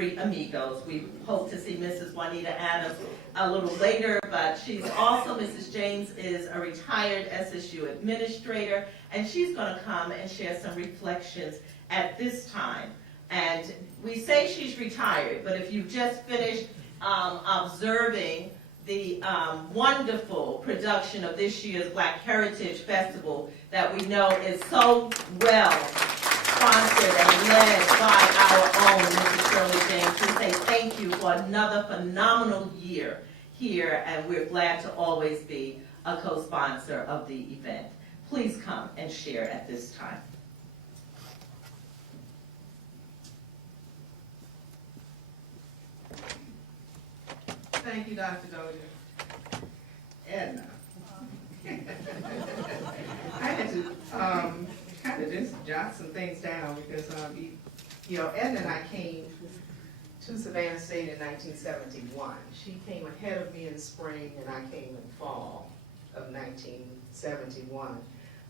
amigos. We hope to see Mrs. Juanita Adams a little later, but she's also, Mrs. James is a retired SSU administrator, and she's going to come and share some reflections at this time. And we say she's retired, but if you've just finished observing the wonderful production of this year's Black Heritage Festival that we know is so well sponsored and led by our own Mrs. Shirley James, we say thank you for another phenomenal year here, and we're glad to always be a co-sponsor of the event. Please come and share at this time. Thank you, Dr. Dozier. Edna. I had to kind of just jot some things down because, Edna and I came to Savannah State in 1971. She came ahead of me in spring and I came in fall of 1971.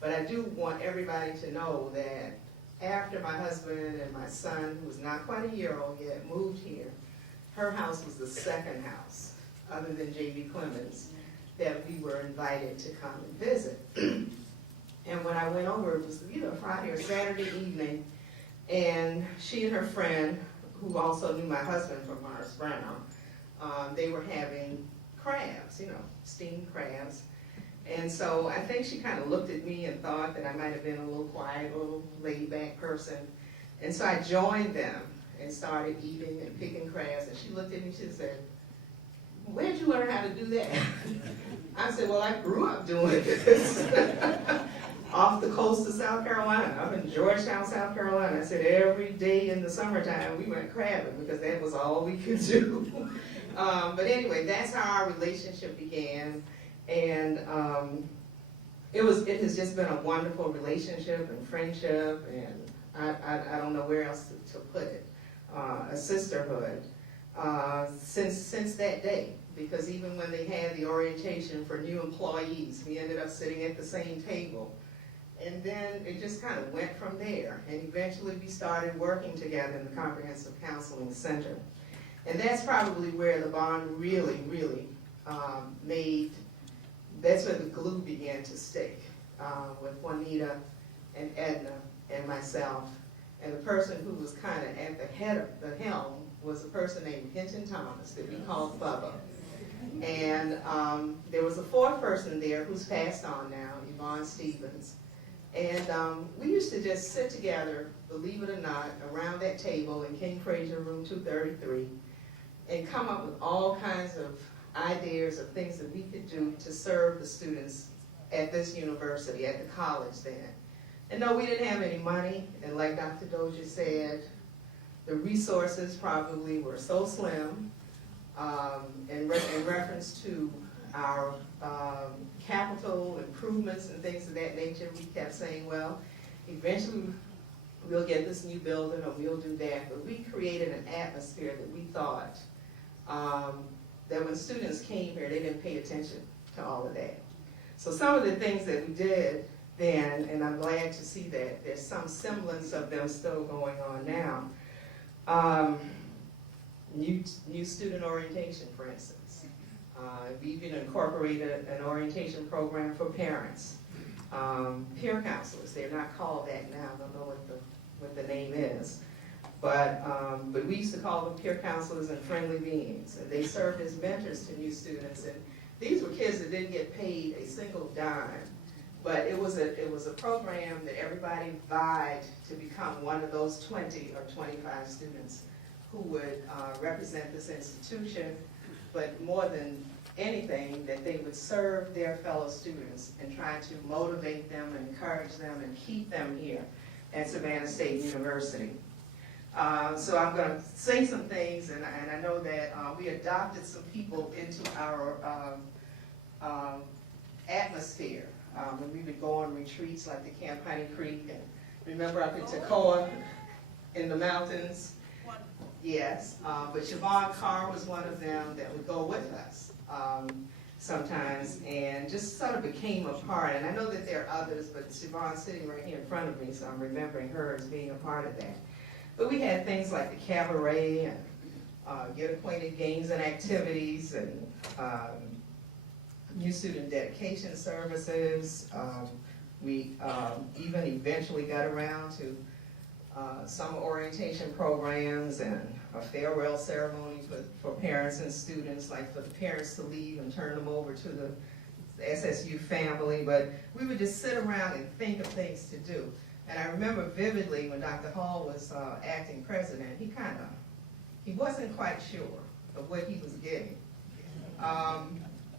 But I do want everybody to know that after my husband and my son, who was not quite a year old yet, moved here, her house was the second house, other than J.B. Clemens, that we were invited to come and visit. And when I went over, it was either Friday or Saturday evening, and she and her friend, who also knew my husband from Morris Brown, they were having crabs, steamed crabs. And so I think she kind of looked at me and thought that I might have been a little quiet, a little laid-back person. And so I joined them and started eating and picking crabs. And she looked at me and she said, "Where'd you learn how to do that?" I said, "Well, I grew up doing this off the coast of South Carolina. I'm in Georgetown, South Carolina." I said, every day in the summertime we went crabbing because that was all we could do. But anyway, that's how our relationship began. And it has just been a wonderful relationship and friendship, and I don't know where else to put it. A sisterhood since that day, because even when they had the orientation for new employees, we ended up sitting at the same table, and then it just kind of went from there, and eventually we started working together in the Comprehensive Counseling Center, and that's probably where the bond really that's where the glue began to stick, with Juanita and Edna and myself. And the person who was kind of at the head of the helm was a person named Hinton Thomas that we called Bubba. And there was a fourth person there who's passed on now, Yvonne Stevens. And we used to just sit together, believe it or not, around that table in King Frazier room 233 and come up with all kinds of ideas of things that we could do to serve the students at this university, at the college then. And no, we didn't have any money, and like Dr. Dozier said, the resources probably were so slim. In reference to our capital improvements and things of that nature, we kept saying, well, eventually we'll get this new building or we'll do that. But we created an atmosphere that we thought that when students came here, they didn't pay attention to all of that. So some of the things that we did then, and I'm glad to see that there's some semblance of them still going on now. New student orientation, for instance. We even incorporated an orientation program for parents. Peer counselors, they're not called that now, I don't know what the name is. But we used to call them peer counselors and friendly beings. And they served as mentors to new students. And these were kids that didn't get paid a single dime. But it was a program that everybody vied to become one of those 20 or 25 students who would represent this institution, but more than anything, that they would serve their fellow students and try to motivate them and encourage them and keep them here at Savannah State University. So I'm going to say some things, and I know that we adopted some people into our atmosphere. When we would go on retreats like the Camp Honey Creek, and remember up in Toccoa in the mountains? Yes, but Siobhan Carr was one of them that would go with us sometimes and just sort of became a part. And I know that there are others, but Siobhan's sitting right here in front of me, so I'm remembering her as being a part of that. But we had things like the cabaret and get acquainted games and activities, and new student dedication services. We even eventually got around to summer orientation programs and a farewell ceremony for parents and students, like for the parents to leave and turn them over to the SSU family. But we would just sit around and think of things to do. And I remember vividly when Dr. Hall was acting president, he wasn't quite sure of what he was getting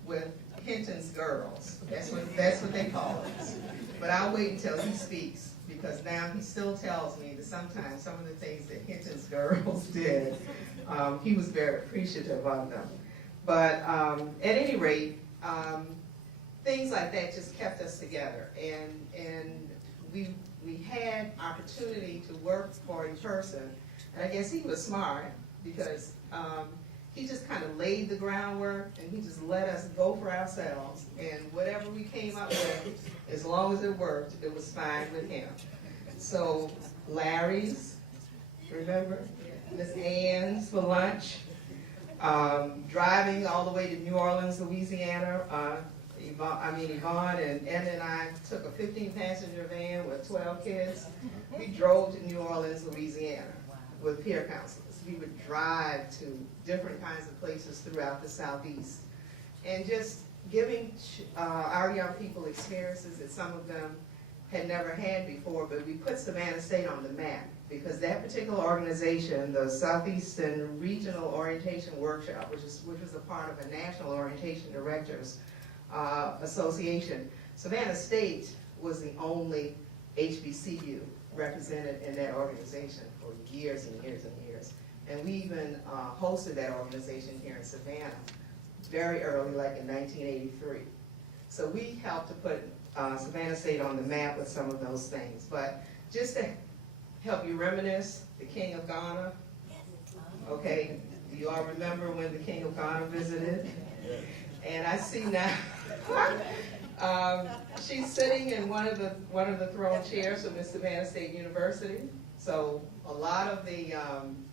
with Hinton's girls. That's what they call it. But I'll wait until he speaks, because now he still tells me that sometimes some of the things that Hinton's girls did, he was very appreciative of them. But at any rate, things like that just kept us together, and we had opportunity to work for a person, and I guess he was smart, because he just kind of laid the groundwork, and he just let us go for ourselves, and whatever we came up with, as long as it worked, it was fine with him. So Larry's, remember? Miss Ann's for lunch, driving all the way to New Orleans, Louisiana. Yvonne and Edna and I took a 15-passenger van with 12 kids. We drove to New Orleans, Louisiana with peer counselors. We would drive to different kinds of places throughout the Southeast, and just giving our young people experiences that some of them had never had before. But we put Savannah State on the map, because that particular organization, the Southeastern Regional Orientation Workshop, which was a part of a National Orientation Directors Association, Savannah State was the only HBCU represented in that organization for years and years and years. And we even hosted that organization here in Savannah very early, like in 1983. So we helped to put Savannah State on the map with some of those things. But just to help you reminisce, the King of Ghana, okay, do you all remember when the King of Ghana visited? And I see now, she's sitting in one of the throne chairs of Miss Savannah State University. So a lot of the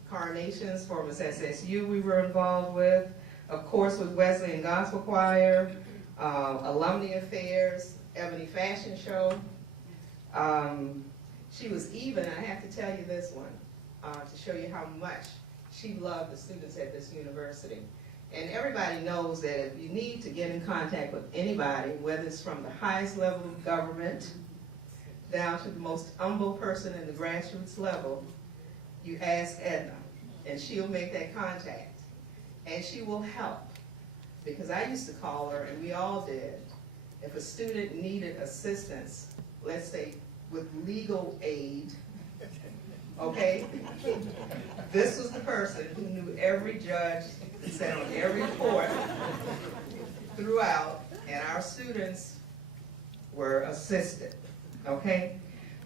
coronations for Miss SSU we were involved with, of course with Wesleyan Gospel Choir, Alumni Affairs, Ebony Fashion Show. She was even, I have to tell you this one, to show you how much she loved the students at this university. And everybody knows that if you need to get in contact with anybody, whether it's from the highest level of government down to the most humble person in the grassroots level, you ask Edna, and she'll make that contact. And she will help. Because I used to call her, and we all did, if a student needed assistance, let's say with legal aid, okay? This was the person who knew every judge, sat on every court throughout, and our students were assisted, okay?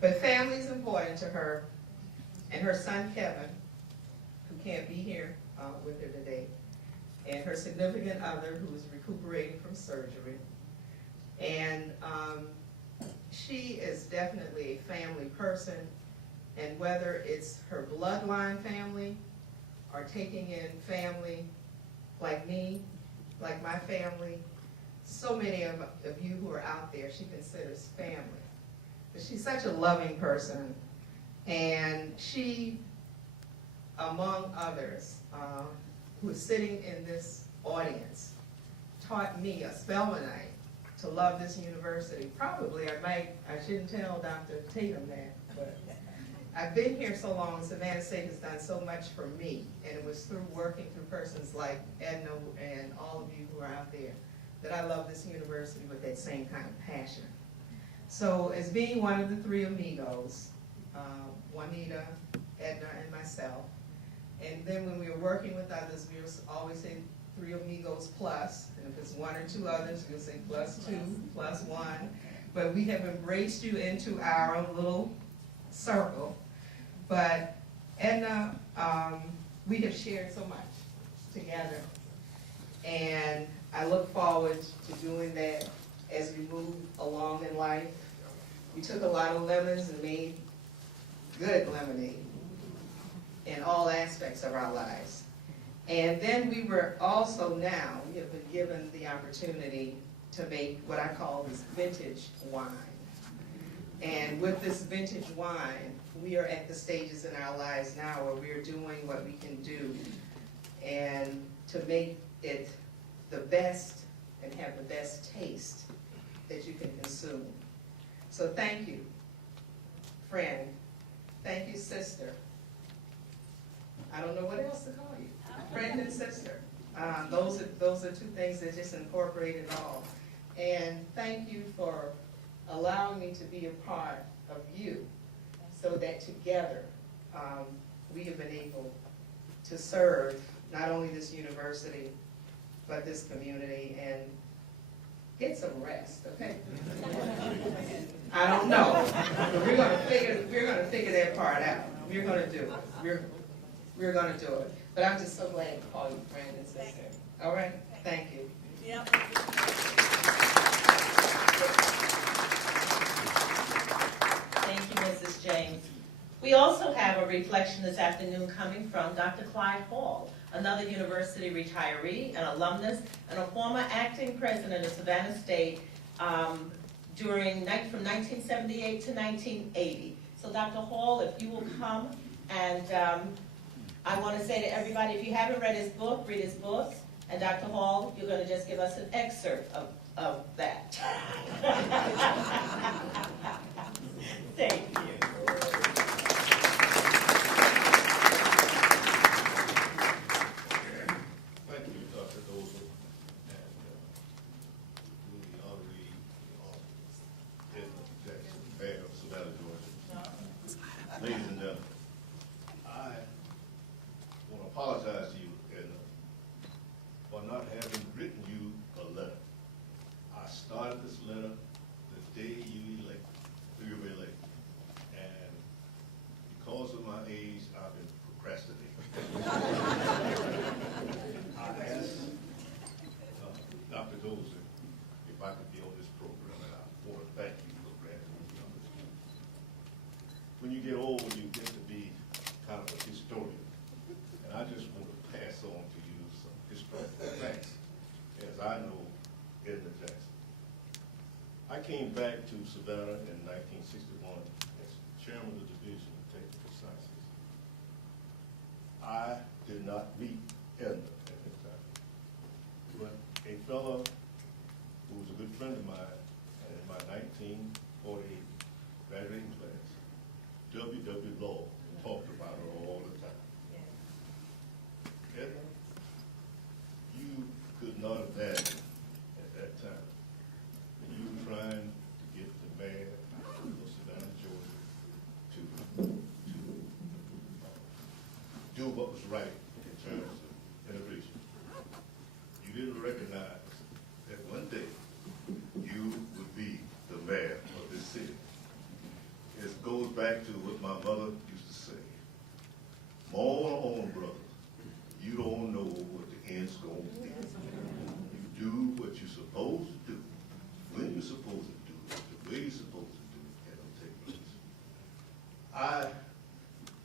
But family is important to her, and her son Kevin, who can't be here with her today, and her significant other who is recuperating from surgery. And she is definitely a family person, and whether it's her bloodline family or taking in family like me, like my family, so many of you who are out there, she considers family. But she's such a loving person, and she, among others, who is sitting in this audience, taught me, a Spelmanite, to love this university. Probably, I shouldn't tell Dr. Tatum that, but I've been here so long, Savannah State has done so much for me, and it was through working through persons like Edna and all of you who are out there that I love this university with that same kind of passion. So as being one of the three amigos, Juanita, Edna, and myself, and then when we were working with others, we would always say three amigos plus, and if it's one or two others, we'll say plus two, plus one. But we have embraced you into our own little circle. But Edna, we have shared so much together, and I look forward to doing that as we move along in life. We took a lot of lemons and made good lemonade in all aspects of our lives. And then we were also now, we have been given the opportunity to make what I call this vintage wine. And with this vintage wine, we are at the stages in our lives now where we are doing what we can do and to make it the best and have the best taste that you can consume. So thank you, friend. Thank you, sister. I don't know what else to call you. Friend and sister. Those are two things that just incorporate it all. And thank you for allowing me to be a part of you so that together we have been able to serve not only this university, but this community and get some rest, okay? I don't know, but we're gonna figure that part out. We're gonna do it. We're gonna do it. But I'm just so glad to call you friend and sister. All right? Thank you. Yep. Thank you, Mrs. James. We also have a reflection this afternoon coming from Dr. Clyde Hall, another university retiree, an alumnus, and a former acting president of Savannah State from 1978 to 1980. So Dr. Hall, if you will come, and I want to say to everybody, if you haven't read his book, read his book. And Dr. Hall, you're going to just give us an excerpt of that. Thank you. Thank you, Dr. Dozer, and the honoree, Edna Jackson, mayor of Savannah, Georgia. Ladies and gentlemen, I want to apologize to you, Edna, for not having written you a letter. I started this letter the day you were elected, and because of my age, I've been procrastinating. I asked Dr. Dozer if I could be on this program, and I want to thank you for granting me the opportunity. When you get old, you get to be kind of a historian, and I just want to pass on to you some historical facts, as I know Edna Jackson. I came back to Savannah in 1961 as chairman of the Division of Technical Sciences. I did not meet Edna at that time, but a fellow who was a good friend of mine, and in my 1948 graduating class, W.W. Law, talked about her all the time. Edna, you could not imagine at that time that you were trying to get the mayor of Savannah, Georgia to do what was right in terms of innovation. You didn't recognize that one day you would be the mayor of this city. It goes back to what my mother used to say. Moan on, brother. You don't know what the end's going to be. You do what you're supposed to do, when you're supposed to do it, the way you're supposed to do it, and it'll take place. I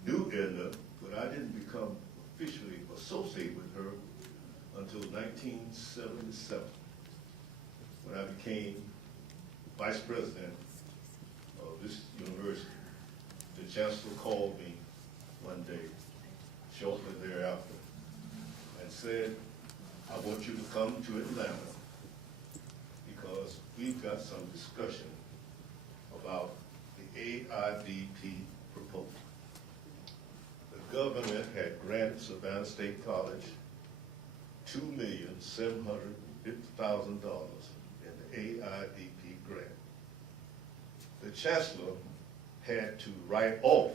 knew Edna, but I didn't become officially associated with her until 1977, when I became vice president of this university. The chancellor called me one day, shortly thereafter, and said, I want you to come to Atlanta because we've got some discussion about the AIDP proposal. The government had granted Savannah State College $2,750,000 in the AIDP grant. The chancellor had to write off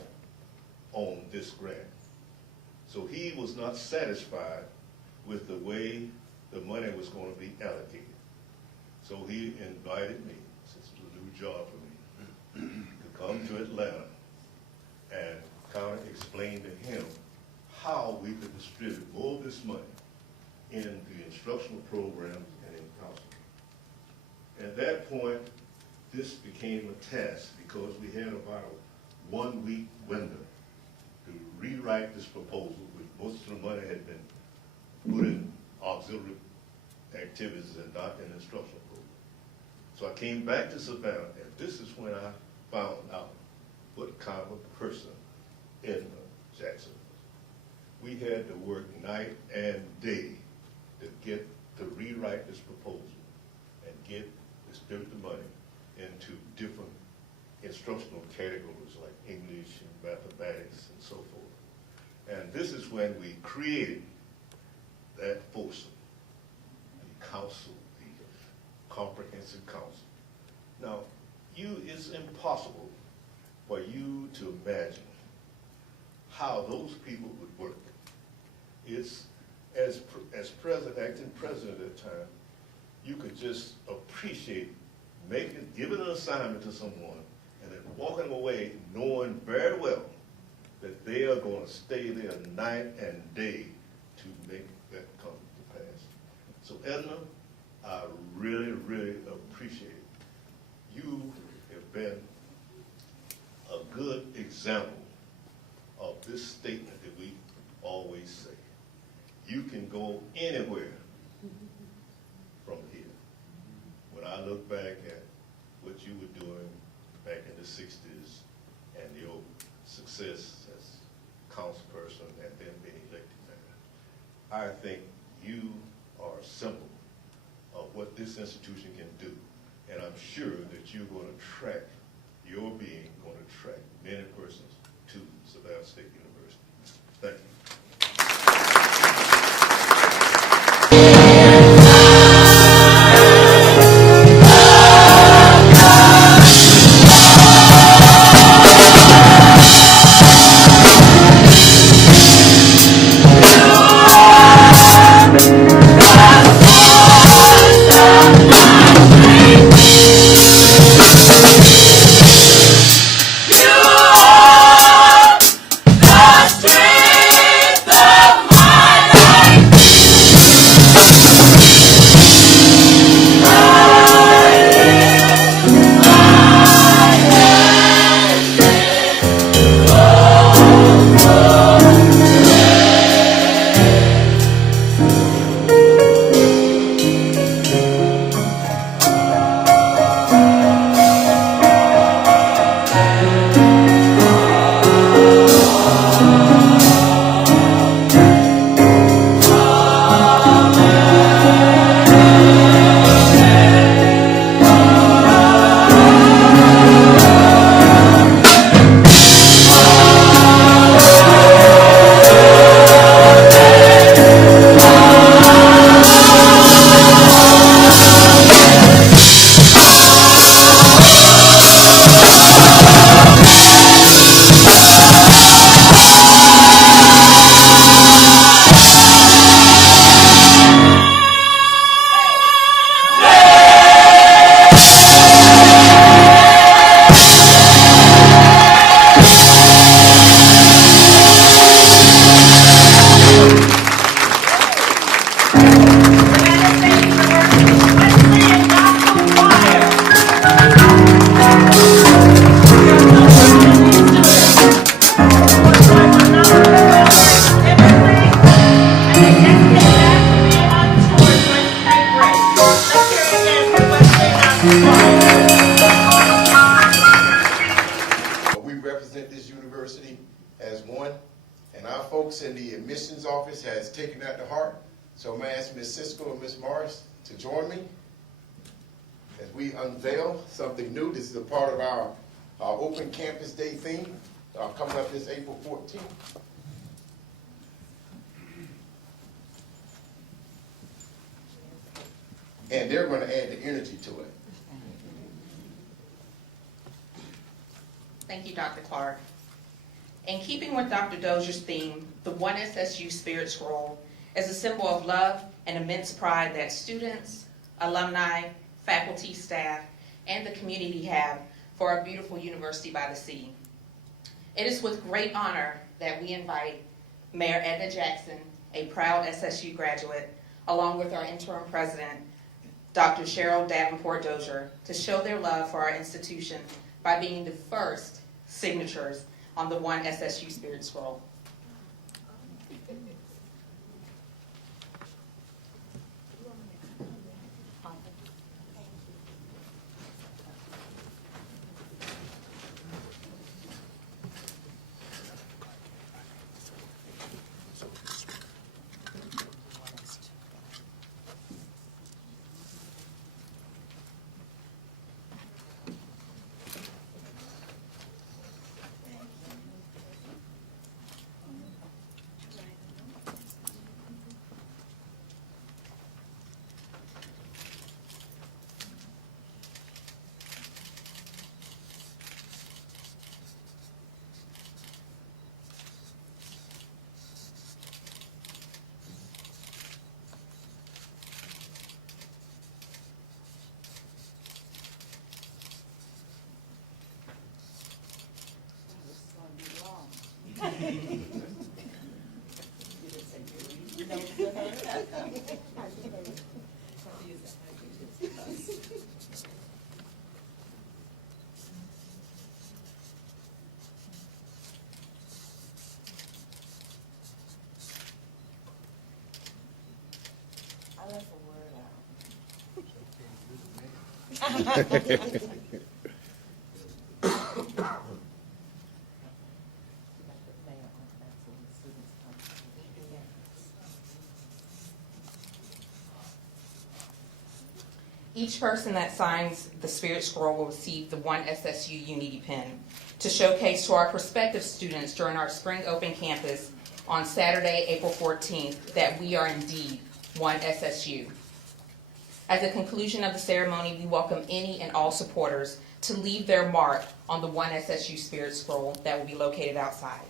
on this grant. So he was not satisfied with the way the money was going to be allocated. So he invited me, since it was a new job for me, to come to Atlanta and kind of explain to him how we could distribute more of this money in the instructional programs and in counseling. At that point, this became a task because we had about a 1-week window to rewrite this proposal, which most of the money had been put in auxiliary activities and not an instructional program. So I came back to Savannah, and this is when I found out what kind of a person Edna Jackson was. We had to work night and day to rewrite this proposal and get this bit of money into different instructional categories like English and mathematics and so forth. And this is when we created that FOSA, the council, the comprehensive council. Now, it's impossible for you to imagine how those people would work. It's, as acting president at the time, you could just appreciate giving an assignment to someone and then walking away knowing very well that they are going to stay there night and day to make that come to pass. So Edna, I really, really appreciate it. You have been a good example of this statement that we always say. You can go anywhere from here. When I look back at what you were doing back in the 60s and your success as councilperson and then being elected mayor, I think you are a symbol of what this institution can do. And I'm sure that you're going to attract, your being going to attract many persons to Savannah State University. Thank you. As one, and our folks in the admissions office has taken that to heart. So I'm going to ask Ms. Cisco and Ms. Morris to join me as we unveil something new. This is a part of our Open Campus Day theme coming up this April 14th. And they're going to add the energy to it. Thank you, Dr. Clark. In keeping with Dr. Dozier's theme, the One SSU Spirit Scroll is a symbol of love and immense pride that students, alumni, faculty, staff, and the community have for our beautiful University by the Sea. It is with great honor that we invite Mayor Edna Jackson, a proud SSU graduate, along with our interim president, Dr. Cheryl Davenport Dozier, to show their love for our institution by being the first signatures on the One SSU Spirit Scroll. Each person that signs the Spirit Scroll will receive the one SSU Unity Pin to showcase to our prospective students during our spring open campus on Saturday, April 14th, that we are indeed one SSU. At the conclusion of the ceremony, we welcome any and all supporters to leave their mark on the one SSU Spirit Scroll that will be located outside.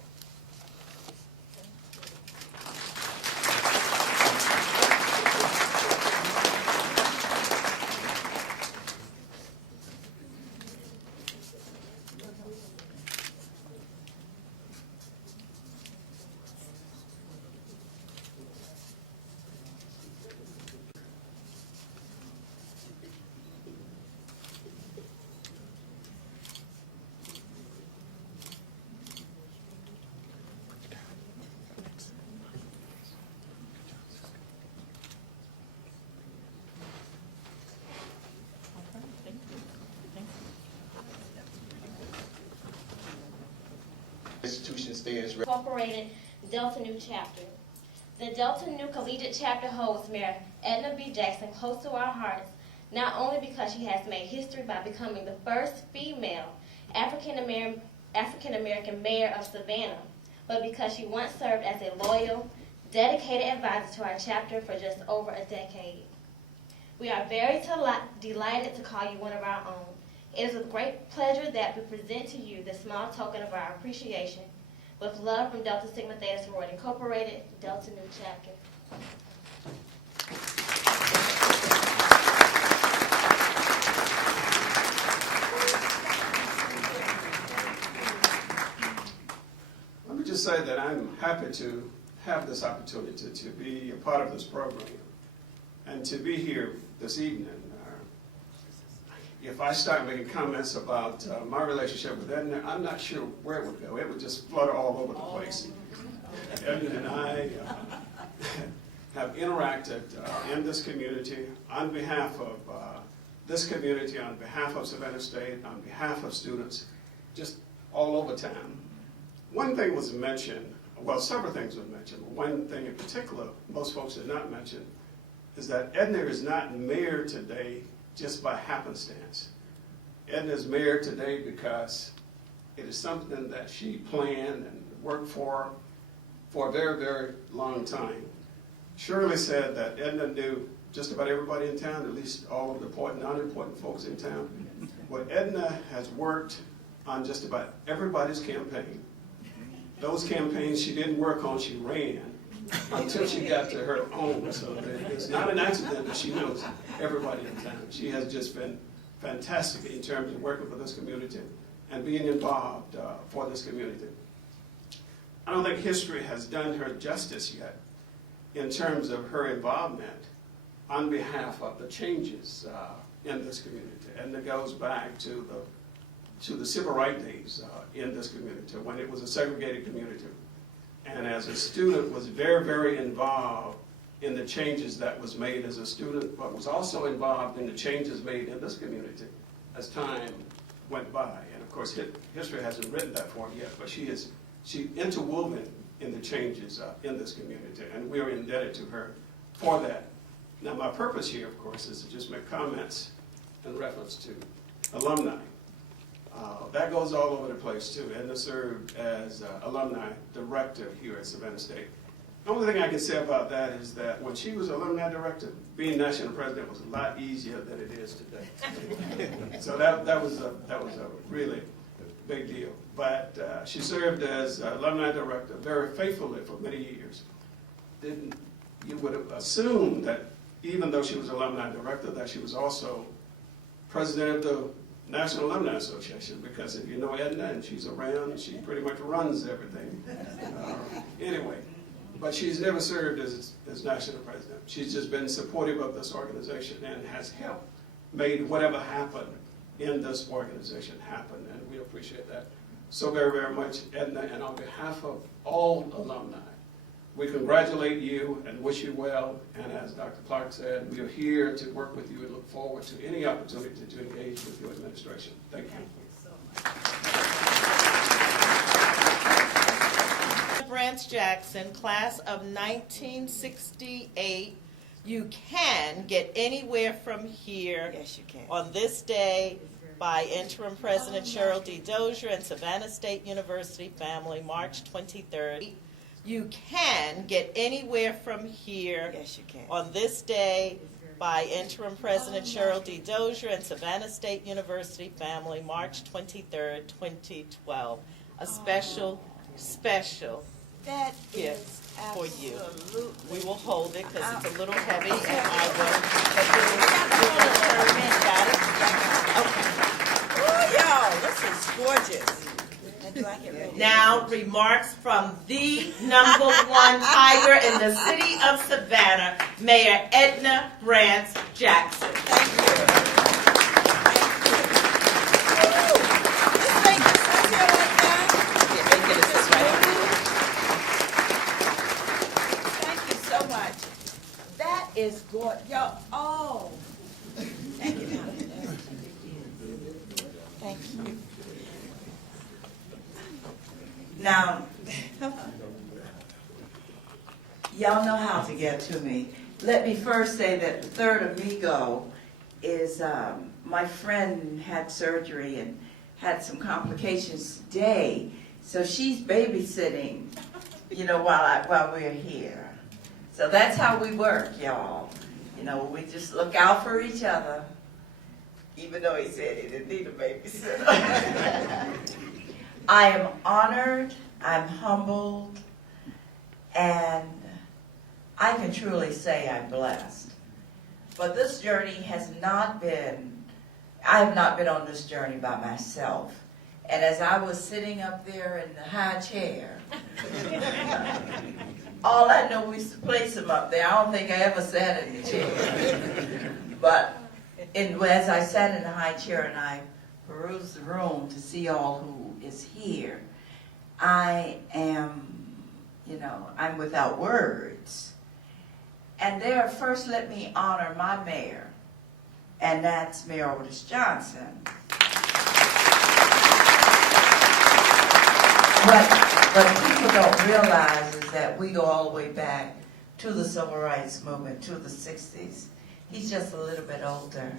Institution stands ready. Incorporated Delta Nu chapter. The Delta Nu Collegiate chapter holds Mayor Edna B Jackson close to our hearts, not only because she has made history by becoming the first female African American mayor of Savannah, but because she once served as a loyal, dedicated advisor to our chapter for just over a decade. We are very delighted to call you one of our own. It is with great pleasure that we present to you this small token of our appreciation. With love from Delta Sigma Theta Sorority Incorporated, Delta Nu chapter. Let me just say that I'm happy to have this opportunity to be a part of this program and to be here this evening. If I start making comments about my relationship with Edna, I'm not sure where it would go. It would just flutter all over the place. Edna and I have interacted in this community on behalf of this community, on behalf of Savannah State, on behalf of students, just all over town. One thing was mentioned, well, several things were mentioned. One thing in particular most folks did not mention is that Edna is not mayor today just by happenstance. Edna is mayor today because it is something that she planned and worked for a very, very long time. Shirley said that Edna knew just about everybody in town, at least all of the important, non-important folks in town. Well, Edna has worked on just about everybody's campaign. Those campaigns she didn't work on, she ran until she got to her own. So it's not an accident that she knows everybody in town. She has just been fantastic in terms of working for this community and being involved for this community. I don't think history has done her justice yet in terms of her involvement on behalf of the changes in this community. And it goes back to the civil rights days in this community when it was a segregated community. And as a student was very, very involved in the changes that was made as a student, but was also involved in the changes made in this community as time went by. And of course, history hasn't written that for her yet, but she interwoven in the changes in this community, and we are indebted to her for that. Now, my purpose here, of course, is to just make comments in reference to alumni. That goes all over the place, too. Edna served as alumni director here at Savannah State. The only thing I can say about that is that when she was alumni director, being national president was a lot easier than it is today. So that was a really big deal. But she served as alumni director very faithfully for many years. You would have assumed that even though she was alumni director, that she was also president of the National Alumni Association, because if you know Edna and she's around, she pretty much runs everything. Anyway, but she's never served as national president. She's just been supportive of this organization and has helped made whatever happened in this organization happen, and we appreciate that so very, very much, Edna. And on behalf of all alumni, we congratulate you and wish you well. And as Dr. Clark said, we are here to work with you and look forward to any opportunity to engage with your administration. Thank you. Branch Jackson, class of 1968. You can get anywhere from here. Yes, you can. On this day by Interim President Cheryl D. Dozier and Savannah State University family, March 23rd. You can get anywhere from here. Yes, you can. On this day by Interim President Cheryl D. Dozier and Savannah State University family, March 23rd, 2012. A special That gift is for you. absolutely. We will hold it because it's a little heavy, and I will. Oh, y'all, this is gorgeous. Now, do I get ready? Now, remarks from the #1 tiger in the city of Savannah, Mayor Edna Branch Jackson. Thank you. Woo! This thing is so here like that. Yeah, they get us this right. Thank you so much. That is good. Yo, oh. Thank you, Donna. Thank you. Now, y'all know how to get to me. Let me first say that the third amigo is my friend had surgery and had some complications today, so she's babysitting, you know, while we're here. So that's how we work, y'all. You know, we just look out for each other, even though he said he didn't need a babysitter. I am honored, I'm humbled, and I can truly say I'm blessed. But this journey has not been, I have not been on this journey by myself. And as I was sitting up there in the high chair, all I know we used to place him up there. I don't think I ever sat in the chair. But as I sat in the high chair and I perused the room to see all who is here, I am, I'm without words. And there, first let me honor my mayor, and that's Mayor Otis Johnson. What people don't realize is that we go all the way back to the Civil Rights Movement, to the 60s. He's just a little bit older.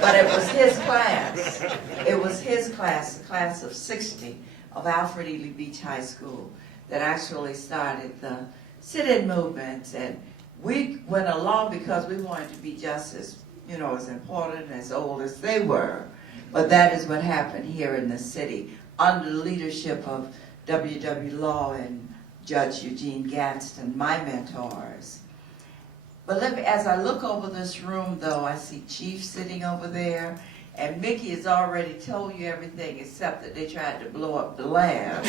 But it was his class. It was his class, the class of 60 of Alfred Ely Beach High School, that actually started the sit-in movement. And we went along because we wanted to be just as, as important and as old as they were. But that is what happened here in the city under the leadership of W.W. Law and Judge Eugene Gadsden, my mentors. But as I look over this room, though, I see Chief sitting over there, and Mickey has already told you everything except that they tried to blow up the lab.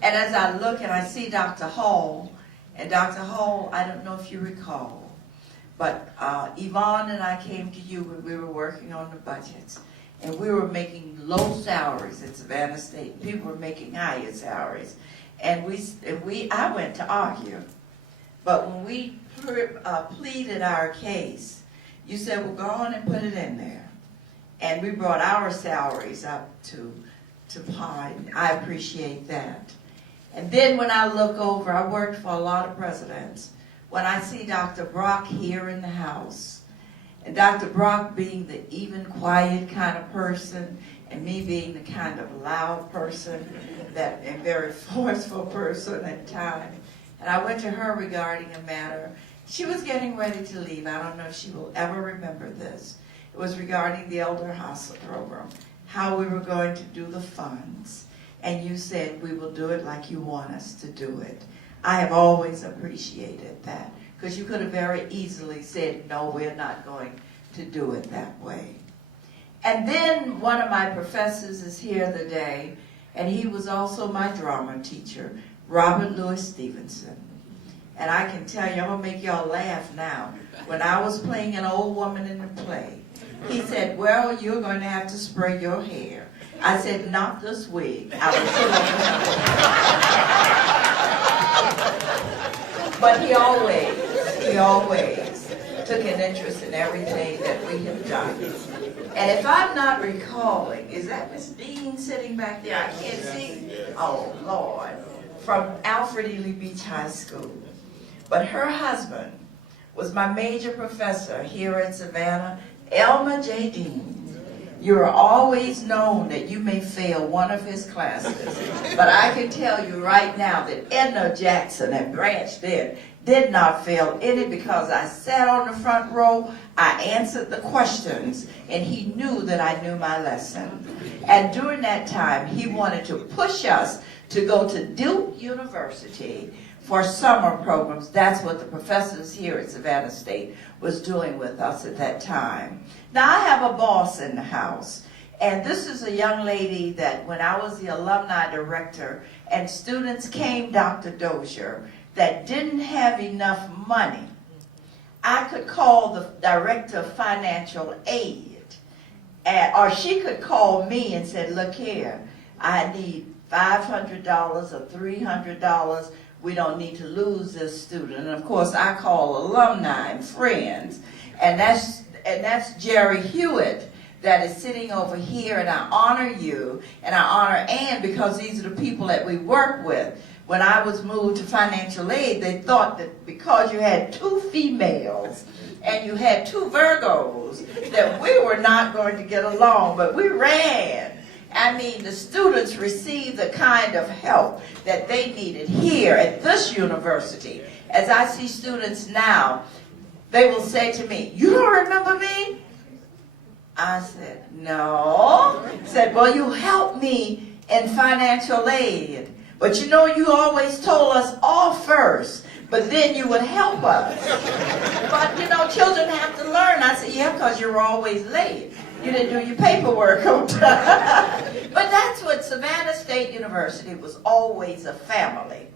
And as I look and I see Dr. Hall, and Dr. Hall, I don't know if you recall, but Yvonne and I came to you when we were working on the budgets, and we were making low salaries at Savannah State. People were making higher salaries, and I went to argue. But when we pleaded our case, you said, well, go on and put it in there. And we brought our salaries up to par, and I appreciate that. And then when I look over, I worked for a lot of presidents. When I see Dr. Brock here in the house, and Dr. Brock being the even quiet kind of person, and me being the kind of loud person, and very forceful person at times. And I went to her regarding a matter. She was getting ready to leave. I don't know if she will ever remember this. It was regarding the Elder Hostler program, how we were going to do the funds. And you said, we will do it like you want us to do it. I have always appreciated that, because you could have very easily said, no, we're not going to do it that way. And then one of my professors is here today, and he was also my drama teacher, Robert Louis Stevenson. And I can tell you, I'm going to make y'all laugh now. When I was playing an old woman in the play, he said, well, you're going to have to spray your hair. I said, not this wig. I was so But he always took an interest in everything that we have done. And if I'm not recalling, is that Miss Dean sitting back there? I can't see. Oh, Lord. From Alfred Ely Beach High School. But her husband was my major professor here at Savannah, Elmer J. Dean. You are always known that you may fail one of his classes, but I can tell you right now that Edna Jackson at Branch did not fail any because I sat on the front row, I answered the questions, and he knew that I knew my lesson. And during that time, he wanted to push us to go to Duke University for summer programs. That's what the professors here at Savannah State was doing with us at that time. Now, I have a boss in the house, and this is a young lady that when I was the alumni director and students came, Dr. Dozier, that didn't have enough money, I could call the director of financial aid, or she could call me and say, look here, I need $500 or $300. We don't need to lose this student. And of course, I call alumni and friends, and that's Jerry Hewitt that is sitting over here, and I honor you, and I honor Ann because these are the people that we work with. When I was moved to financial aid, they thought that because you had 2 females and you had 2 Virgos, that we were not going to get along, but we ran. I mean, the students received the kind of help that they needed here at this university. As I see students now, they will say to me, you don't remember me? I said, no. Said, well, you helped me in financial aid. But you know, you always told us off first, but then you would help us. But you know, children have to learn. I said, yeah, because you were always late. You didn't do your paperwork on time. But that's what Savannah State University was always a family.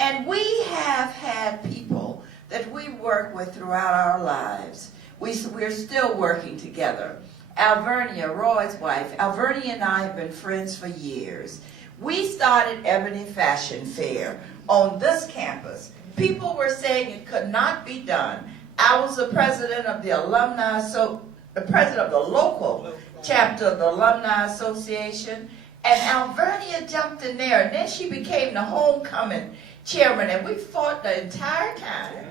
And we have had people that we work with throughout our lives. We're still working together. Alvernia, Roy's wife, Alvernia and I have been friends for years. We started Ebony Fashion Fair on this campus. People were saying it could not be done. I was the president of the alumni, the president of the local chapter of the Alumni Association, and Alvernia jumped in there, and then she became the homecoming chairman, and we fought the entire time.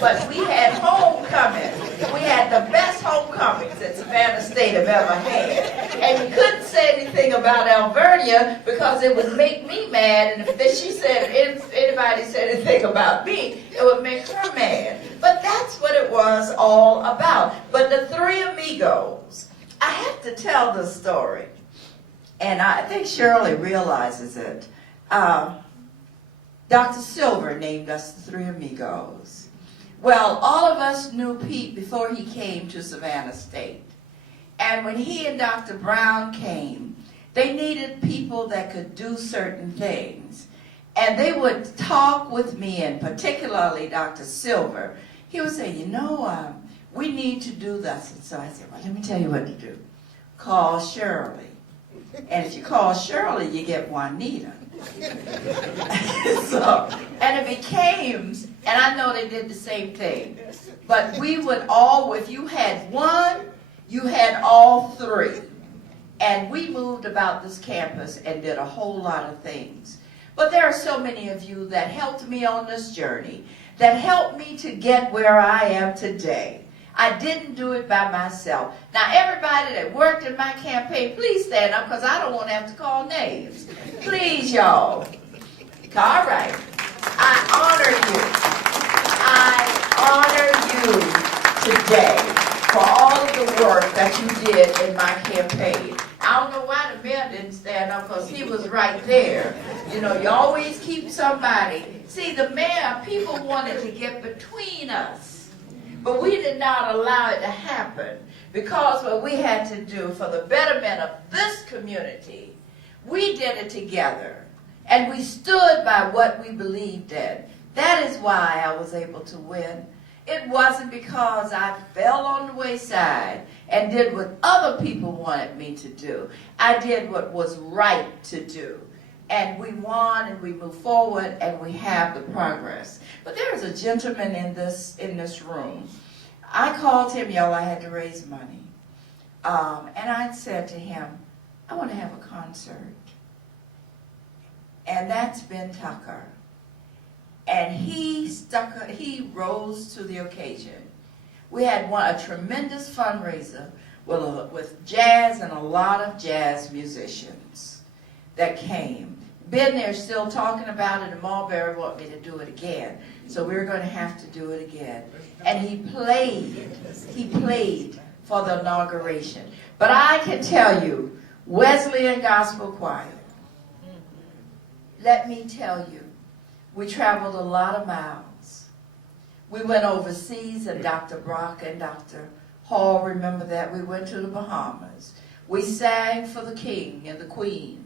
But we had homecoming. We had the best homecomings that Savannah State have ever had. And we couldn't say anything about Alvernia because it would make me mad, and if anybody said anything about me, it would make her mad. But that's what it was all about. But the 3 amigos, I have to tell this story, and I think Shirley realizes it. Dr. Silver named us the 3 amigos. Well, all of us knew Pete before he came to Savannah State. And when he and Dr. Brown came, they needed people that could do certain things. And they would talk with me, and particularly Dr. Silver. He would say, you know, we need to do this. And so I said, well, let me tell you what to do. Call Shirley. And if you call Shirley, you get Juanita. And it became, and I know they did the same thing, but we would all, if you had one, you had all 3. And we moved about this campus and did a whole lot of things. But there are so many of you that helped me on this journey, that helped me to get where I am today. I didn't do it by myself. Now, everybody that worked in my campaign, please stand up because I don't want to have to call names. Please, y'all. All right. I honor you today for all of the work that you did in my campaign. I don't know why the mayor didn't stand up because he was right there. You know, you always keep somebody. See, the mayor, people wanted to get between us. But we did not allow it to happen because what we had to do for the betterment of this community, we did it together. And we stood by what we believed in. That is why I was able to win. It wasn't because I fell on the wayside and did what other people wanted me to do. I did what was right to do. And we won, and we move forward, and we have the progress. But there is a gentleman in this room. I called him, y'all, I had to raise money. And I said to him, I want to have a concert. And that's Ben Tucker. And he rose to the occasion. We had a tremendous fundraiser with jazz and a lot of jazz musicians that came. Been there still talking about it, and Marbury wanted me to do it again. So we're going to have to do it again. And he played for the inauguration. But I can tell you, Wesleyan Gospel Choir, let me tell you, we traveled a lot of miles. We went overseas, and Dr. Brock and Dr. Hall remember that. We went to the Bahamas. We sang for the King and the Queen.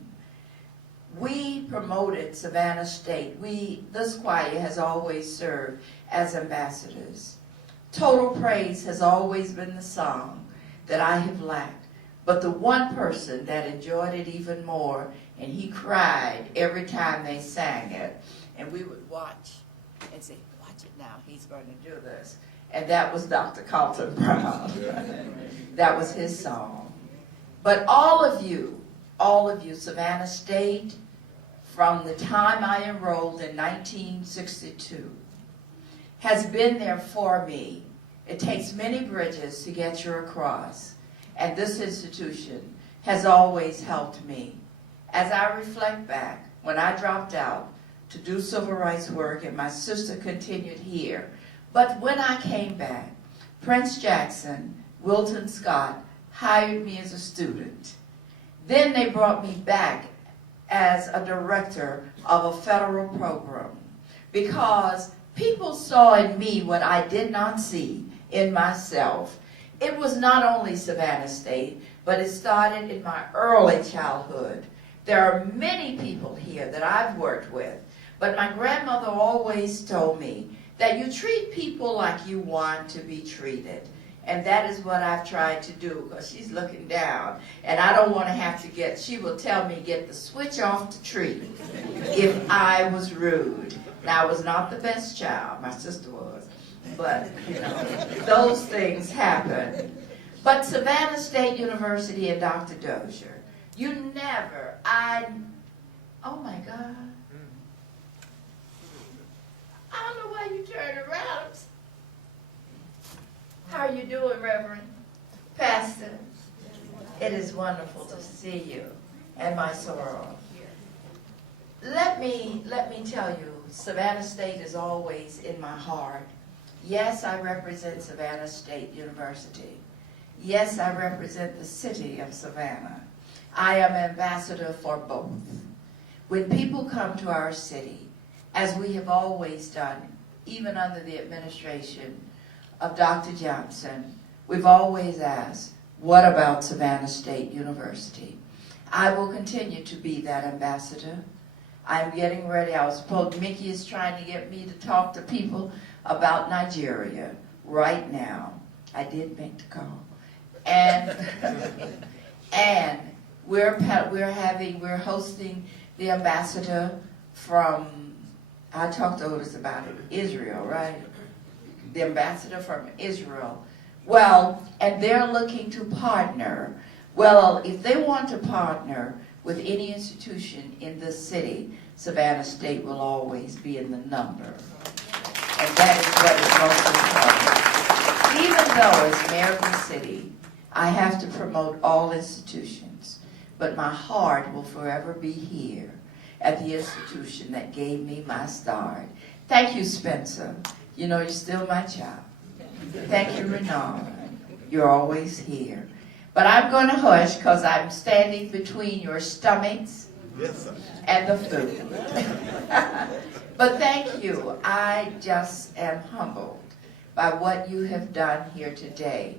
We promoted Savannah State. This choir has always served as ambassadors. Total Praise has always been the song that I have lacked. But the one person that enjoyed it even more, and he cried every time they sang it, and we would watch and say, watch it now, he's going to do this. And that was Dr. Carlton Brown. That was his song. But all of you, Savannah State, from the time I enrolled in 1962, has been there for me. It takes many bridges to get you across. And this institution has always helped me. As I reflect back, when I dropped out to do civil rights work, and my sister continued here, but when I came back, Prince Jackson, Wilton Scott, hired me as a student. Then they brought me back as a director of a federal program because people saw in me what I did not see in myself. It was not only Savannah State, but it started in my early childhood. There are many people here that I've worked with, but my grandmother always told me that you treat people like you want to be treated. And that is what I've tried to do, because she's looking down, and I don't want to have to she will tell me, get the switch off the tree if I was rude. Now, I was not the best child, my sister was, but, those things happen. But Savannah State University and Dr. Dozier, oh my God. I don't know why you turned around. How are you doing, Reverend? Pastor? It is wonderful to see you and my soror. Let me tell you, Savannah State is always in my heart. Yes, I represent Savannah State University. Yes, I represent the city of Savannah. I am ambassador for both. When people come to our city, as we have always done, even under the administration of Dr. Johnson, we've always asked, what about Savannah State University? I will continue to be that ambassador. I'm getting ready. Mickey is trying to get me to talk to people about Nigeria right now. I did make the call. And we're hosting the ambassador from, I talked to Otis about it, Israel, right? The ambassador from Israel. Well, and they're looking to partner. Well, if they want to partner with any institution in this city, Savannah State will always be in the number. And that is what is most important. Even though as mayor of the city, I have to promote all institutions, but my heart will forever be here at the institution that gave me my start. Thank you, Spencer. You're still my child. Thank you, Renard. You're always here. But I'm going to hush because I'm standing between your stomachs and the food. But thank you. I just am humbled by what you have done here today.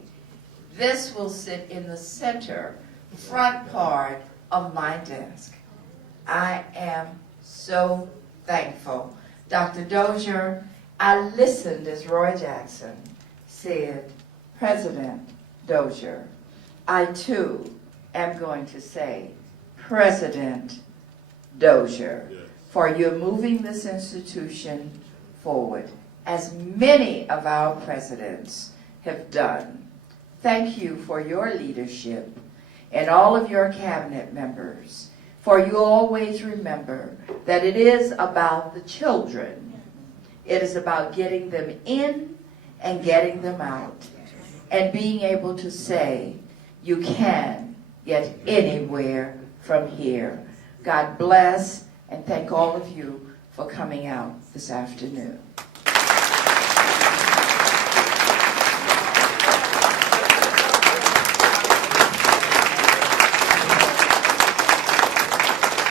This will sit in the center, front part of my desk. I am so thankful. Dr. Dozier, I listened as Roy Jackson said, President Dozier. I too am going to say, President Dozier, Yes. for you're moving this institution forward, as many of our presidents have done. Thank you for your leadership and all of your cabinet members, for you always remember that it is about the children. It is about getting them in and getting them out, and being able to say, you can get anywhere from here. God bless, and thank all of you for coming out this afternoon.